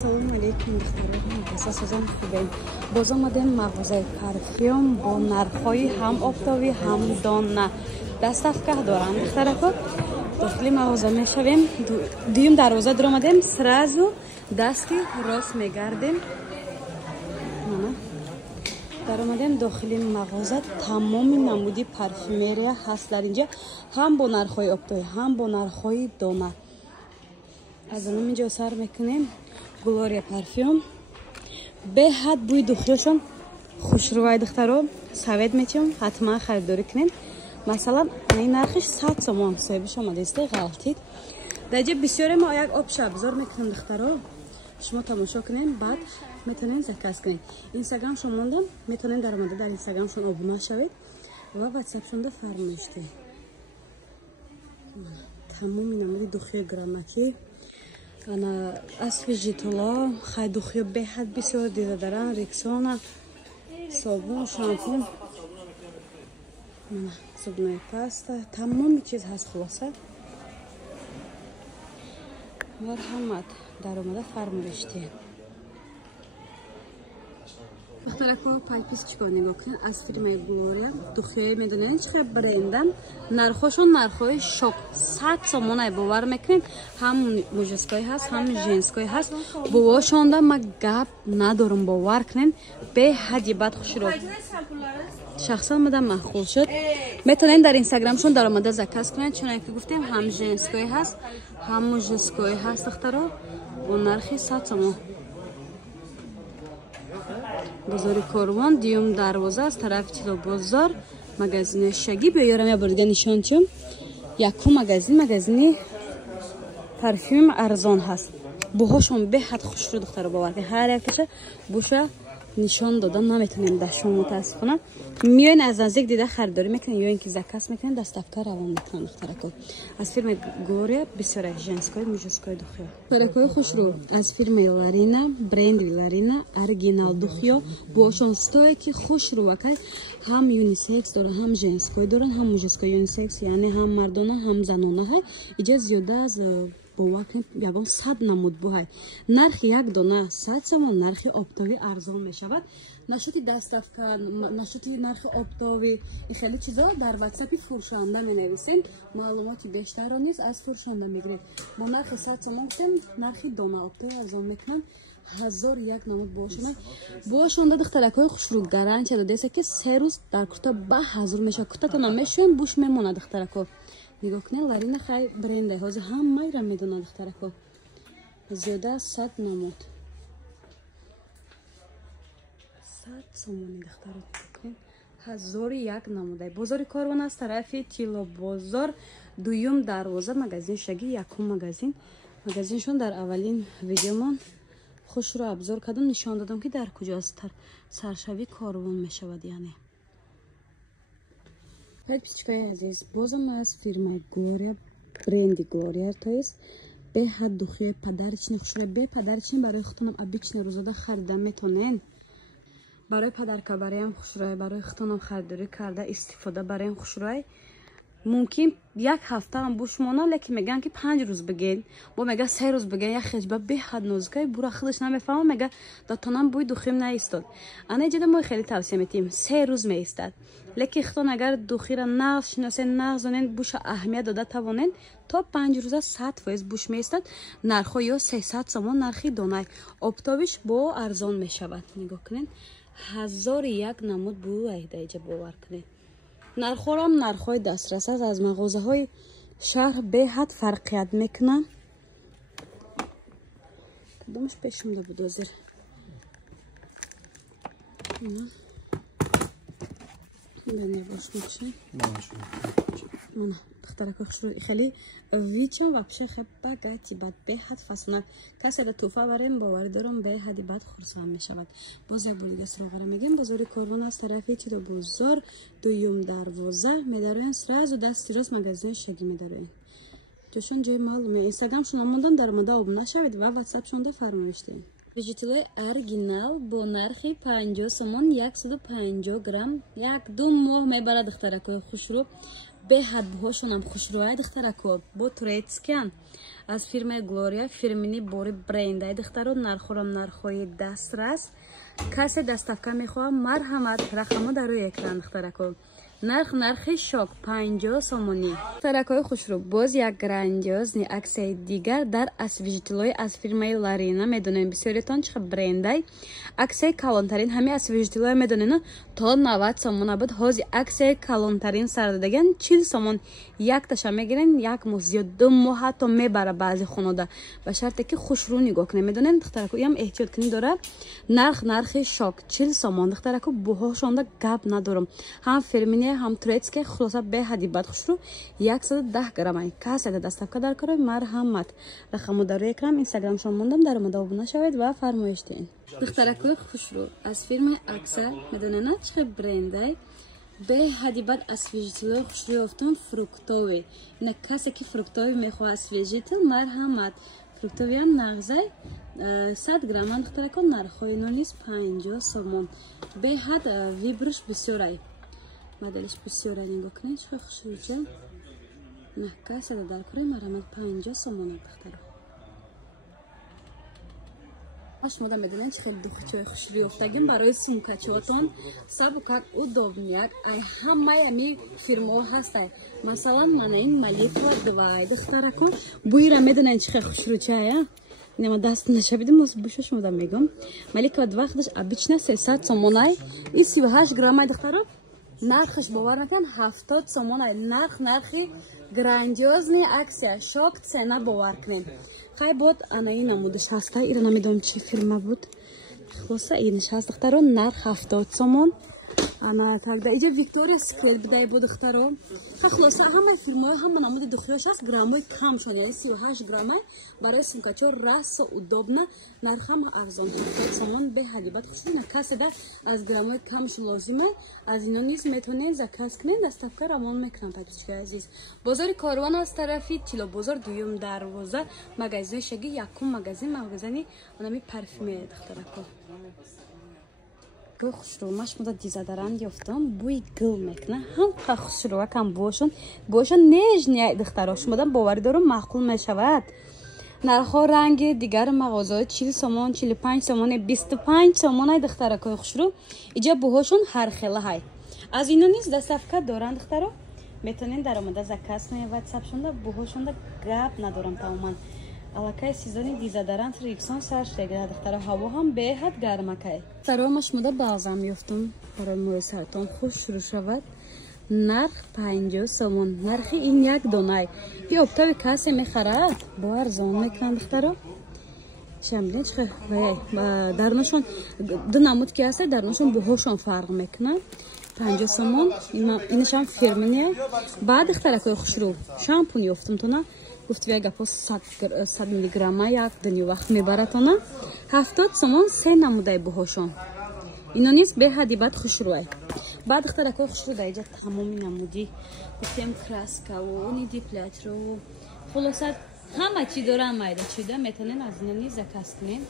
Салом алейкум духтарони асосазам хубем. Боз омадем мағозаи парфюм бо нархҳои ҳам оптовӣ, ҳам дона. Доставка дорам духтарако. Дохили мағоза мешавем. Дуюм дарвоза дур омадем. Сразу дасти рост мегардем. Мана дар омадем дохили мағоза. Тамоми намуди парфюмерия ҳаст дар инҷа. Ҳам бо нархҳои оптовӣ, ҳам бо нархҳои дона. Аз инҷо сар мекунем. Gloria парфюм беҳад бӯи духиёшон хушрӯай духтаро савед мечем ҳатман харидорӣ кунем. Масалан ин нархиш 100 сомон соҳибиш омадасте ғалтид. Дар ҷо бисёре мо як обша обзор мекунем духтаро. Шумо тамошо кунем, баъд метавонем заказ кунем. Инстаграмшон мондам, метавонем дар омада дар инстаграмшон обуна шавед ва ватсапшонда фармоиш диҳед. Тамоми намуди духиё гранати ана асфи житола хай духиё беҳад бисёр дида даран рексона собун шампун зубная паста тамоми чиз ҳаст хулоса. марҳамат дар омада фармоиш диҳед. духтарако подписчикон нигоҳ кунед аз фирмаи Gloria духиё медонед чӣ хел брендан нархошон нархҳои шок 100 сомонай бовар мекунед. ҳам мужской ҳаст, ҳам женской ҳаст. бовошонда ма гап надорам бовар кунед беҳади бад хушро шахсан мада маъқул шуд. метавонед дар инстаграмшон дар омада заказ кунед чуноки ки гуфтем ҳам женской ҳаст, ҳам мужской ҳаст духтаро бо нархи 100 сомон. бозори Корвон дуюм дарвоза аз тарафи Тило бозор магазини Шаги. биёрам я бор дига нишон чум якум магазини парфюм арзон ҳаст. буҳошон беҳад хушрӯ духтаро бовар ки ҳар якташа буша нишон дода наметавонем дашон мутаассифона. миёин аз наздик дида харидорӣ мекунед ё ин ки заказ мекунед доставка равон мекунад духтарако. аз фирмаи Gloria бисёра женской мужской духиё. духтаракои хушрӯ аз фирмаи Larina бренди Larina оригинал духиё бошон стоеки хушрӯакай ҳам юнисекс дорад, ҳам женской дорад, ҳам мужской юнисекс яъне ҳам мардона ҳам занона ҳай. иҷа зиёда аз бовар кунед ягон 100 намуд буҳай. нархи як дона 100 сомон нархи оптовӣ арзон мешавад. нашути доставка, нашути нархи оптовӣ ин хеле чизо дар ватсапи фурӯшанда менависем. маълумоти бештарро низ аз фурӯшанда мегиред. бо нархи 100 сомон гуфтем нархи дона оптовӣ арзон мекунам. 1001 намуд бошона бошонда духтаракои хушрӯ гарантия додааст ки 3 рӯз дар курта ба ҳазур мешавад. куртатона мешӯем буш мемонад духтарако. нигоҳ кунед Larina хай бренда ҳозир ҳамаира медонад духтарако. зиёда аз 100 намуд 100 сомони духтаро 1001 намудай. бозори Корвон аз тарафи Тило бозор дуюм дарвоза магазини Шаги якум магазиншон дар аввалин видеомон хушрӯ абзор кардам нишон додам ки дар куҷост саршави Корвон мешавад. яъне подписчикои азиз бозам аз фирмаи Gloria бренди Gloria тоест беҳад духиё падарични хушрӯ бе падарични барои хутонам обични рӯзода харида метонен. барои падарка бароям хушрӯй барои хутонам харидорӣ карда истифода бароям хушрӯй мумкин як ҳафтаам буш мона лекин меган ки 5 рӯз бигел бо мега 3 рӯз бигел я хеҷба беҳад нозукай бура худаш намефаҳмам мега дотонам бӯи духим наистод. ана ҷида мо хеле тавсия метиҳем 3 рӯз меистад. лекин хитон агар духира нағз шиносен нағз донен буша аҳамият дода тавонен то 5 рӯза 100% буш меистад. нархҳо ё 300 сомон нархи донай оптовиш бо арзон мешавад. нигоҳ кунед 1001 намуд буай даиҷа бовар кунед. нархҳорам нархҳои дастрас аст аз мағозаҳои шаҳр беҳад фарқият мекунам. кадомаш пешумда буд ҳозир духтарако хушрӯ хеле вичам вообще хепа гати бад беҳад фасонак касе да туҳфа барем боварӣ дорам беҳади бад хурсанд мешавад. боз як бор дига суроғара мегем бозори Корвон аз тарафи Тило бозор дуюм дарвоза медароян сразу дасти рост магазини Шаги медароян ҷошон ҷои маълуме. инстаграмшон мондан дар омада обуна шавед ва ватсапшонда фармоиш диҳед. вижитилои оригинал бо нархи 50 сомон 150 грамм 1-2 моҳ мебарад духтаракои хушрӯ беҳад бӯҳошонам хушрӯяй духтарако бо турецкиан аз фирмаи Глория фирмини бори брендай духтаро нархорам нархои дастрас касе доставка мехоҳам марҳамат рақамо дар рӯи экран духтарако нархи шок 50 сомонӣ. Духтаракои хушрӯ боз як грандиозни аксияи дигар дар освежителои аз фирмаи Ларина медонем бисёритон чиха брендай аксияи калонтарин ҳами освежителои медонем то 90 сомон буд ҳози аксияи калонтарин сар додаган 40 сомон якташа мегирен як моҳ зиёд 2 моҳ ҳатто мебара баъзи хонода ба шарте ки хушрӯ нигоҳ кунем медонем духтарако ям эҳтиёткунӣ дора нархи шок 40 сомон духтарако бӯҳошонда гап надорам ҳам фирмини ҳам турецкия хулоса беҳади бад хушрӯ 110 граммай касада доставка дар карои марҳамат рақамо дар рӯи экран инстаграмшон мондам дар омада обуна шавед ва фармоиш диҳед. Духтаракои хушрӯ аз фирмаи Акса медонена чихе брендай беҳади бад освежителои хушрӯ ёфтам фруктове ина касе ки фруктове мехоҳад освежител марҳамат фруктовиам нағзай 100 грамм духтарако нархои нониз 50 сомон беҳад вибруш бисёрай моделиш бисёрай нигоҳ кунед чихе хушрӯча касада дар карои марҳамат 50 сомон духтаро шумо медонед чихе духчаи хушрӯ ёфтагим барои сумкачотон сабу как удобняк ай ҳамаи ами фирмаҳо ҳастай масалан манаин Маликова 2 духтарако буира медонед чихе хушрӯчая нема даст нашабидим мос буша шумо да мегам Маликова 2 худаш обычно 300 сомонай и 38 граммай духтаро нархаш бовар накан 70 сомонай нархи грандиозни аксия шок цена бовар кунем хай бод анаи намудаш ҳаста ира намедонам чи фирма буд хулоса инаш ҳаст духтаро нарх 70 сомон ана когда иҷа Виктория Секрет бидай буд духтаро ха хулоса ҳама фирмаҳо ҳама намуди духтарош ҳаст граммои камшон яъне 38 граммай барои сумкачо расо удобна нархам арзон 70 сомон беҳади бад хушина касада аз граммои камш лозима аз ино низ метавонед заказ кунед доставка равон мекунам подписчикои азиз бозори Корвон аз тарафи Тило бозор дуюм дарвоза магазини шаги якум магазини анами парфюме духтарако гӯ хушрӯ маш муда дизадаранд ёфтам бӯи гул мекуна ҳам қа хушрӯакам бошон нежния духтаро шумода боварӣ дорам маъқул мешавад нархҳо ранги дигар мағозаҳои 40 сомон 45 сомон 25 сомонай духтаракои хушрӯ иҷа бӯҳошон ҳархела ҳай аз ино низ доставка доранд духтаро метавонед дар омада заказ кунед ватсапшонда бӯҳошонда гап надорам тамоман алакай сезони дизадарант риксон саршега духтаро ҳаво ҳам беҳад гармакай духтаро машмуда балзам ёфтам барои моҳи сартон хуш шурӯъ шавад нарх 50 сомон нархи ин як донай ин обтави касе мехарад бо арзон мекунанд духтаро шамбин чихе дар ношон ду намуд ки ҳаста дар ношон бӯҳошон фарқ мекунад 50 сомон инашам фирмине баъд духтаракои хушрӯъ шампун ёфтам тона гуфтивия гапо 100 миллиграмма як дунё вақт мебаратона 70 сомон се намудай бӯҳошон ино низ беҳади бад хушрӯай баъд духтаракои хушрӯъ дар иҷа тамоми намудӣ гуфтем краскаву нидиплятрову хулоса ҳама чӣ дорам майда чида метавонед аз ино низ заказ кунед